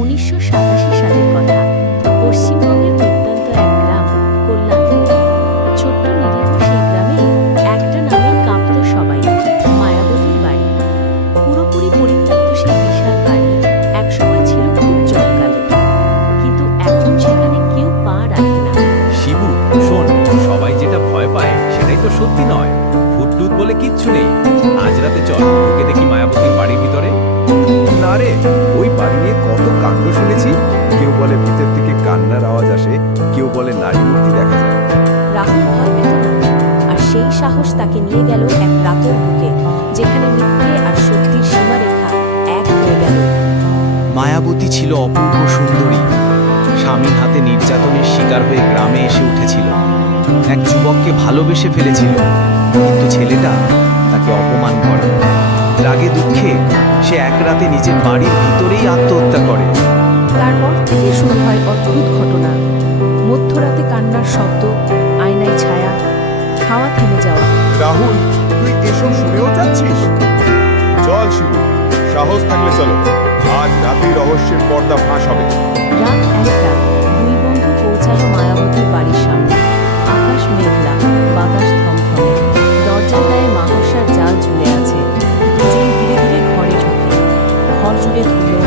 1987 সালের কথা। পশ্চিমবঙ্গের প্রত্যন্ত এক গ্রাম, কল্যাণপুর। ছোট্ট নিরীহ সেই গ্রামে একটা নামেই কাঁপত সবাই, মায়াবতীর বাড়ি। পুরোপুরি পরিত্যক্ত সেই বিশাল বাড়ি একসময় ছিল খুব জমকালো, কিন্তু এখন সেখানে কেউ পা রাখে না। শিবু, শোন, সবাই যেটা ভয় পায় সেটাই তো সত্যি নয়। ভূত-টুত বলে কিচ্ছু নেই। আজ রাতে চল ঢুকে দেখি মায়াবতীর বাড়ির ভিতরে। না রে, ওই বাড়ি নিয়ে কত কাণ্ড শুনেছি। কেউ বলে ভিতর থেকে কান্নার আওয়াজ আসে, কেউ বলে নারী মূর্তি দেখা যায়। রাহুল ভয় পেত না, আর সেই সাহস তাকে নিয়ে গেল এক রাতের বুকে, যেখানে মিথ্যে আর সত্যির সীমারেখা এক হয়ে গেল। মায়াবতী ছিল অপূর্ব সুন্দরী। স্বামীর হাতে নির্যাতনের শিকার হয়ে গ্রামে এসে উঠেছিল। এক যুবককে ভালোবেসে ফেলেছিল, কিন্তু ছেলেটা তাকে অপমান করে। রাগে দুঃখে সে এক রাতে নিজের বাড়ির ভিতরেই আত্মহত্যা করে। তারপর থেকে শুরু হয় অদ্ভুত ঘটনা। মধ্যরাতে কান্নার শব্দ, আয়নায় ছায়া, খাওয়া থেমে যাওয়া। রাহুল, তুই এসব শুনেও যাচ্ছিস? চল শিবু, সাহস থাকলে চলো। আজ রাতেই রহস্যের পর্দা ফাঁস হবে। রাত 1টা, দুই বন্ধু পৌঁছালো মায়াবতীর বাড়ির সামনে। আকাশ মেঘলা, বাতাস থমথমে, দরজার গায়ে মাকড়সার জাল ঝুলে আছে। দুজন ধীরে ধীরে ঘরে ঢোকে। ঘর জুড়ে ধুলো,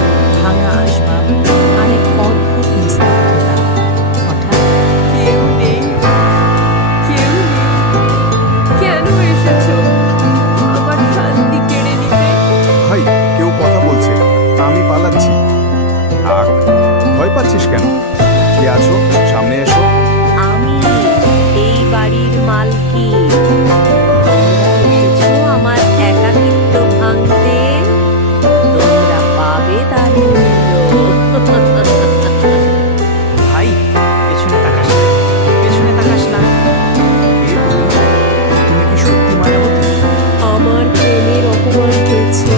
ভাঙা আসবাব আর এক অদ্ভুত নিস্তব্ধতা। হঠাৎ কেউ নেই, কেউ নেই। কেন এসেছো আমার শান্তি কেড়ে নিতে? ভাই, কেউ কথা বলছে, আমি পালাচ্ছি। থাক, ভয় পাচ্ছিস কেন? কে আছো? সামনে এসো। আমি এই বাড়ির মালকিন। তোমরা এসেছো আমার একাকিত্ব ভাঙতে, তোমরা পাবে তার মূল্য। ভাই, পেছনে তাকাস না, পেছনে তাকাস না। এ তুমি? তুমি কি সত্যি মায়াবতী? আমার প্রেমের অপমান হয়েছে,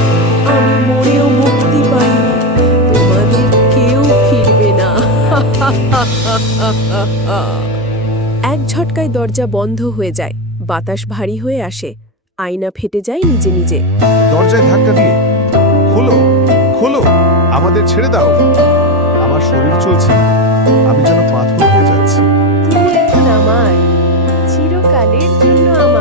আমি মরেও মুক্তি পাইনি। তোমাদের কেউ ফিরবে না। এক ঝটকায় দরজা বন্ধ হয়ে যায়, বাতাস ভারী হয়ে আসে, আয়না ফেটে যায় নিজে নিজে। দরজায় ধাক্কা দিয়ে খোলো, খোলো, আমাদের ছেড়ে দাও। আমার শরীর চলছে, আমি যেন পাথর হয়ে যাচ্ছি। তুমি এখন আমার, চিরকালের জন্য আমার।